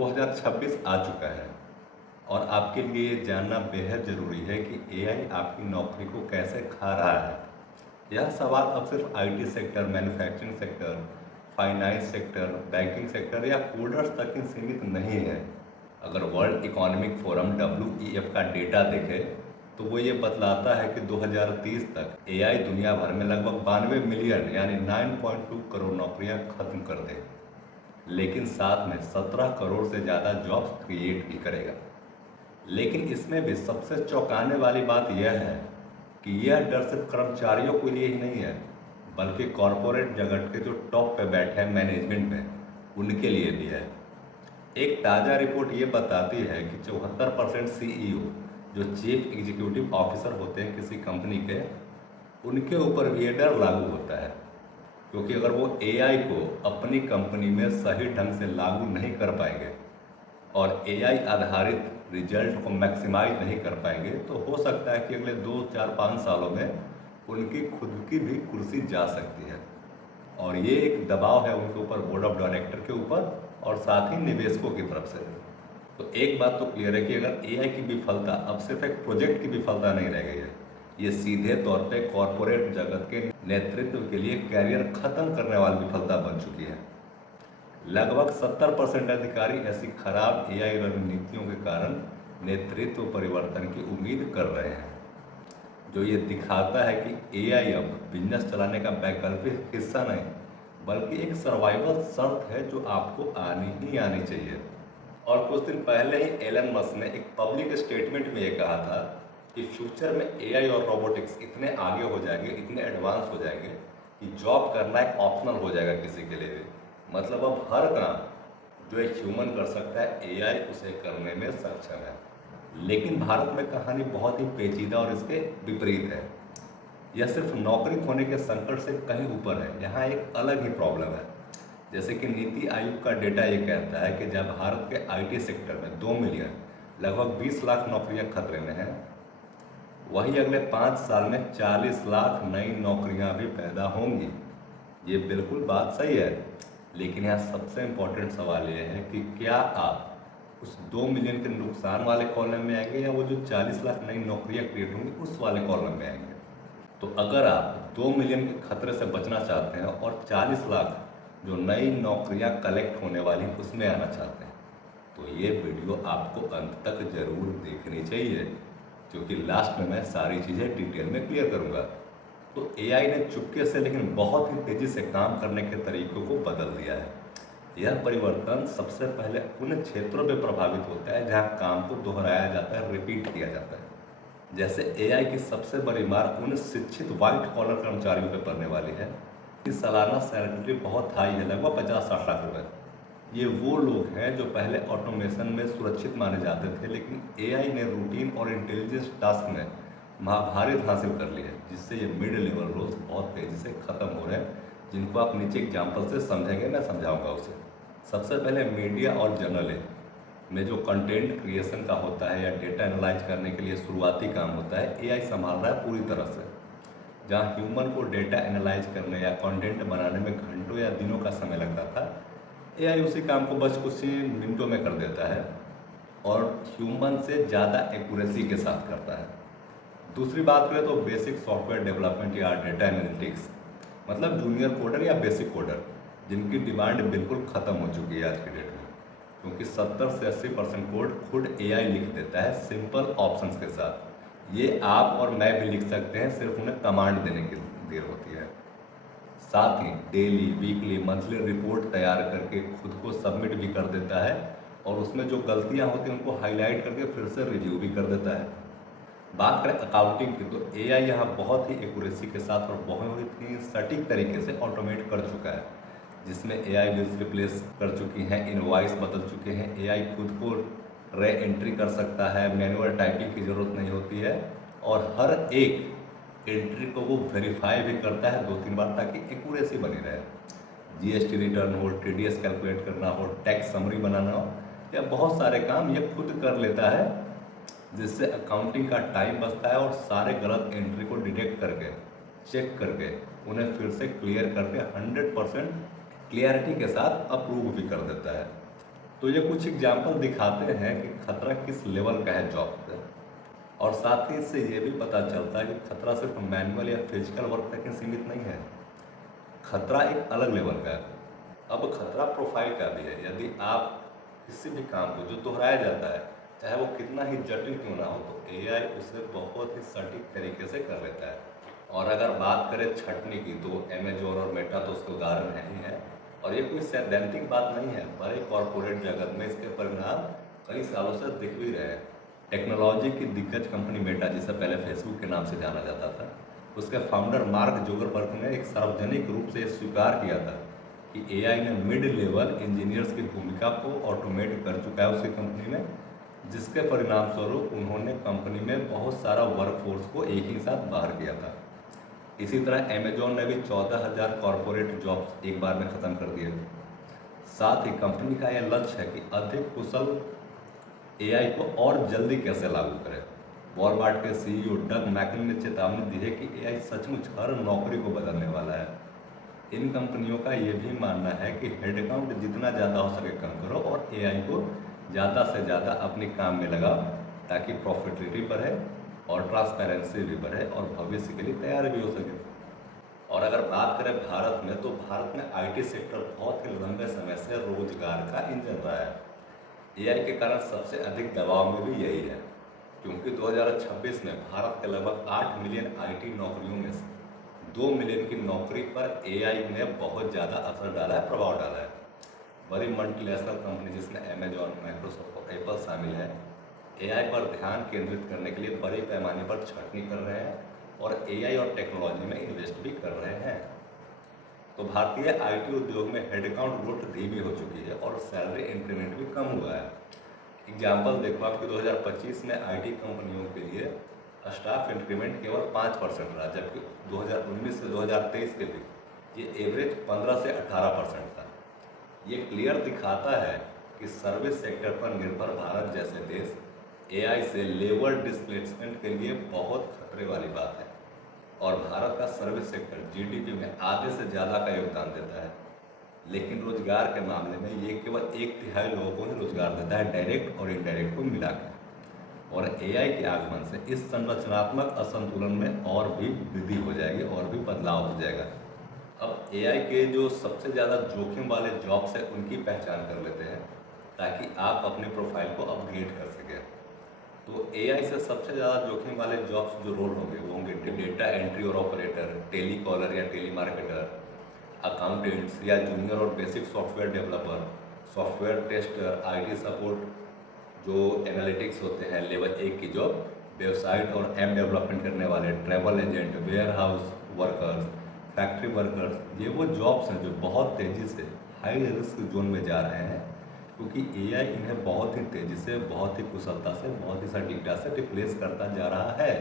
2026 आ चुका है और आपके लिए ये जानना बेहद ज़रूरी है कि एआई आपकी नौकरी को कैसे खा रहा है। यह सवाल अब सिर्फ IT sector, manufacturing sector, finance sector, banking sector या कोडर्स तक ही सीमित नहीं है। अगर वर्ल्ड इकोनॉमिक फोरम WEF का डेटा देखें तो वो ये बतलाता है कि 2030 तक एआई दुनिया भर में लगभग 92 मिलियन यानी 9.2 करोड़ नौकरियां खत्म कर देगी, लेकिन साथ में 17 करोड़ से ज़्यादा जॉब्स क्रिएट भी करेगा। लेकिन इसमें भी सबसे चौंकाने वाली बात यह है कि यह डर सिर्फ कर्मचारियों के लिए ही नहीं है, बल्कि कॉरपोरेट जगत के जो टॉप पे बैठे हैं मैनेजमेंट में, उनके लिए भी है। एक ताज़ा रिपोर्ट ये बताती है कि 74% CEO जो चीफ एग्जीक्यूटिव ऑफिसर होते हैं किसी कंपनी के, उनके ऊपर भी ये डर लागू होता है, क्योंकि अगर वो एआई को अपनी कंपनी में सही ढंग से लागू नहीं कर पाएंगे और एआई आधारित रिजल्ट को मैक्सिमाइज नहीं कर पाएंगे तो हो सकता है कि अगले 2, 4, 5 सालों में उनकी खुद की भी कुर्सी जा सकती है। और ये एक दबाव है उनके ऊपर, बोर्ड ऑफ डायरेक्टर के ऊपर और साथ ही निवेशकों की तरफ से। तो एक बात तो क्लियर है कि अगर एआई की विफलता अब सिर्फ एक प्रोजेक्ट की विफलता नहीं रह गई है, ये सीधे तौर पे कॉरपोरेट जगत के नेतृत्व के लिए कैरियर खत्म करने वाली विफलता बन चुकी है। लगभग 70% अधिकारी ऐसी खराब एआई रणनीतियों के कारण नेतृत्व परिवर्तन की उम्मीद कर रहे हैं, जो ये दिखाता है कि एआई अब बिजनेस चलाने का वैकल्पिक हिस्सा नहीं, बल्कि एक सर्वाइवल शर्त है जो आपको आनी ही आनी चाहिए। और कुछ दिन पहले ही एलन मस्क ने एक पब्लिक स्टेटमेंट में ये कहा था कि फ्यूचर में एआई और रोबोटिक्स इतने आगे हो जाएंगे, इतने एडवांस हो जाएंगे कि जॉब करना एक ऑप्शनल हो जाएगा किसी के लिए भी। मतलब अब हर काम जो एक ह्यूमन कर सकता है, एआई उसे करने में सक्षम है। लेकिन भारत में कहानी बहुत ही पेचीदा और इसके विपरीत है। यह सिर्फ नौकरी खोने के संकट से कहीं ऊपर है। यहाँ एक अलग ही प्रॉब्लम है। जैसे कि नीति आयोग का डेटा ये कहता है कि जब भारत के आईटी सेक्टर में 2 मिलियन लगभग 20 लाख नौकरियां खतरे में हैं, वही अगले 5 साल में 40 लाख नई नौकरियां भी पैदा होंगी। ये बिल्कुल बात सही है, लेकिन यहाँ सबसे इम्पोर्टेंट सवाल ये है कि क्या आप उस 2 मिलियन के नुकसान वाले कॉलम में आएंगे या वो जो 40 लाख नई नौकरियां क्रिएट होंगी उस वाले कॉलम में आएंगे। तो अगर आप 2 मिलियन के खतरे से बचना चाहते हैं और 40 लाख जो नई नौकरियां कलेक्ट होने वाली उसमें आना चाहते हैं, तो ये वीडियो आपको अंत तक जरूर देखनी चाहिए, क्योंकि लास्ट में मैं सारी चीज़ें डिटेल में क्लियर करूँगा। तो एआई ने चुपके से लेकिन बहुत ही तेज़ी से काम करने के तरीकों को बदल दिया है। यह परिवर्तन सबसे पहले उन क्षेत्रों में प्रभावित होता है जहाँ काम को दोहराया जाता है, रिपीट किया जाता है। जैसे एआई की सबसे बड़ी मार उन शिक्षित व्हाइट कॉलर कर्मचारियों पर पड़ने वाली है कि सालाना सैलरी बहुत हाई है, लगभग 50-60 लाख रुपए। ये वो लोग हैं जो पहले ऑटोमेशन में सुरक्षित माने जाते थे, लेकिन एआई ने रूटीन और इंटेलिजेंस टास्क में महाभारत हासिल कर ली है, जिससे ये मिड लेवल रोल्स बहुत तेज़ी से ख़त्म हो रहे हैं, जिनको आप नीचे एग्जाम्पल से समझेंगे, मैं समझाऊंगा उसे। सबसे पहले मीडिया और जर्नलिज्म में जो कंटेंट क्रिएशन का होता है या डेटा एनालाइज करने के लिए शुरुआती काम होता है, एआई संभाल रहा है पूरी तरह से। जहाँ ह्यूमन को डेटा एनालाइज करने या कंटेंट बनाने में घंटों या दिनों का समय लगता था, एआई उसी काम को बस कुछ ही मिनटों में कर देता है और ह्यूमन से ज़्यादा एक्यूरेसी के साथ करता है। दूसरी बात करें तो बेसिक सॉफ्टवेयर डेवलपमेंट या डेटा एनालिटिक्स, मतलब जूनियर कोडर या बेसिक कोडर, जिनकी डिमांड बिल्कुल ख़त्म हो चुकी है आज की डेट में, क्योंकि 70 से 80% कोड खुद एआई लिख देता है सिंपल ऑप्शंस के साथ। ये आप और मैं भी लिख सकते हैं, सिर्फ उन्हें कमांड देने की देर होती है। साथ ही डेली, वीकली, मंथली रिपोर्ट तैयार करके खुद को सबमिट भी कर देता है और उसमें जो गलतियां होती हैं उनको हाईलाइट करके फिर से रिव्यू भी कर देता है। बात करें अकाउंटिंग की, तो एआई यहाँ बहुत ही एक्यूरेसी के साथ और बहुत ही सटीक तरीके से ऑटोमेट कर चुका है, जिसमें एआई बिल्स रिप्लेस कर चुकी हैं, इनवॉइस बदल चुके हैं, एआई खुद को रे एंट्री कर सकता है, मैनुअल टाइपिंग की ज़रूरत नहीं होती है और हर एक एंट्री को वो वेरीफाई भी करता है 2-3 बार, ताकि एक्यूरेसी बनी रहे। जीएसटी रिटर्न हो, टीडीएस कैलकुलेट करना हो, टैक्स समरी बनाना हो, या बहुत सारे काम ये खुद कर लेता है, जिससे अकाउंटिंग का टाइम बचता है और सारे गलत एंट्री को डिटेक्ट करके, चेक करके, उन्हें फिर से क्लियर करके 100% क्लियरिटी के साथ अप्रूव भी कर देता है। तो ये कुछ एग्जाम्पल दिखाते हैं कि खतरा किस लेवल का है जॉब पे, और साथ ही इससे ये भी पता चलता है कि खतरा सिर्फ मैनुअल या फिजिकल वर्क तक ही सीमित नहीं है। खतरा एक अलग लेवल का है। अब खतरा प्रोफाइल का भी है। यदि आप किसी भी काम को जो दोहराया जाता है, चाहे वो कितना ही जटिल क्यों ना हो, तो एआई उसे बहुत ही सटीक तरीके से कर लेता है। और अगर बात करें छंटनी की, तो अमेजोन और मेटा तो उसके उदाहरण है ही है। और ये कोई सैद्धांतिक बात नहीं है, बड़े कॉरपोरेट जगत में इसके परिणाम कई सालों से दिख भी रहे हैं। टेक्नोलॉजी की दिग्गज कंपनी मेटा, जिसे पहले फेसबुक के नाम से जाना जाता था, उसके फाउंडर मार्क जुकरबर्ग ने एक सार्वजनिक रूप से स्वीकार किया था कि एआई ने मिड लेवल इंजीनियर्स की भूमिका को ऑटोमेट कर चुका है उसकी कंपनी में, जिसके परिणाम स्वरूप उन्होंने कंपनी में बहुत सारा वर्कफोर्स को एक ही साथ बाहर किया था। इसी तरह अमेजोन ने भी 14,000 कॉरपोरेट जॉब्स एक बार में ख़त्म कर दिए। साथ ही कंपनी का यह लक्ष्य है कि अधिक कुशल एआई को और जल्दी कैसे लागू करें। वॉलमार्ट के सीईओ डग मैकलिन ने चेतावनी दी है कि एआई सचमुच हर नौकरी को बदलने वाला है। इन कंपनियों का ये भी मानना है कि हेडकाउंट जितना ज़्यादा हो सके कम करो और एआई को ज़्यादा से ज़्यादा अपने काम में लगाओ, ताकि प्रॉफिटेबिलिटी बढ़े और ट्रांसपेरेंसी भी बढ़े और भविष्य के लिए तैयार भी हो सके। और अगर बात करें भारत में, तो भारत में आईटी सेक्टर बहुत ही लंबे समय से रोजगार का इंजन रहा है। एआई के कारण सबसे अधिक दबाव में भी यही है, क्योंकि 2026 में भारत के लगभग 8 मिलियन आईटी नौकरियों में से 2 मिलियन की नौकरी पर एआई ने बहुत ज़्यादा असर डाला है, प्रभाव डाला है। बड़ी मल्टीनेशनल कंपनी जिसमें अमेजॉन, माइक्रोसॉफ्ट और एप्पल शामिल है, एआई पर ध्यान केंद्रित करने के लिए बड़े पैमाने पर छंटनी कर रहे हैं और एआई और टेक्नोलॉजी में इन्वेस्ट भी कर रहे हैं। तो भारतीय आईटी उद्योग में हेडकाउंट ग्रोथ धीमी हो चुकी है और सैलरी इंक्रीमेंट भी कम हुआ है। एग्जाम्पल देखो आपकी 2025 में आईटी कंपनियों के लिए स्टाफ इंक्रीमेंट केवल 5% रहा, जबकि 2019 से 2023 के बीच ये एवरेज 15 से 18% था। ये क्लियर दिखाता है कि सर्विस सेक्टर पर निर्भर भारत जैसे देश एआई से लेबर डिस्प्लेसमेंट के लिए बहुत खतरे वाली बात है। और भारत का सर्विस सेक्टर जीडीपी में आधे से ज़्यादा का योगदान देता है, लेकिन रोजगार के मामले में ये केवल 1/3 लोगों को ही रोजगार देता है, डायरेक्ट और इनडायरेक्ट को मिला के। और एआई के आगमन से इस संरचनात्मक असंतुलन में और भी वृद्धि हो जाएगी और भी बदलाव हो जाएगा। अब एआई के जो सबसे ज़्यादा जोखिम वाले जॉब्स हैं उनकी पहचान कर लेते हैं, ताकि आप अपने प्रोफाइल को अपग्रेड कर सकें। तो एआई से सबसे ज़्यादा जोखिम वाले जॉब्स जो रोल होंगे वो होंगे डेटा एंट्री और ऑपरेटर, टेली कॉलर या टेली मार्केटर, अकाउंटेंट्स या जूनियर और basic software developer, software tester, IT support, जो एनालिटिक्स होते हैं लेवल 1 की जॉब, वेबसाइट और ऐप डेवलपमेंट करने वाले, travel agent, warehouse workers, factory workers. ये वो जॉब्स हैं जो बहुत तेज़ी से हाई रिस्क जोन में जा रहे हैं, क्योंकि एआई इन्हें बहुत ही तेज़ी से, बहुत ही कुशलता से, बहुत ही सटीकता से रिप्लेस करता जा रहा है।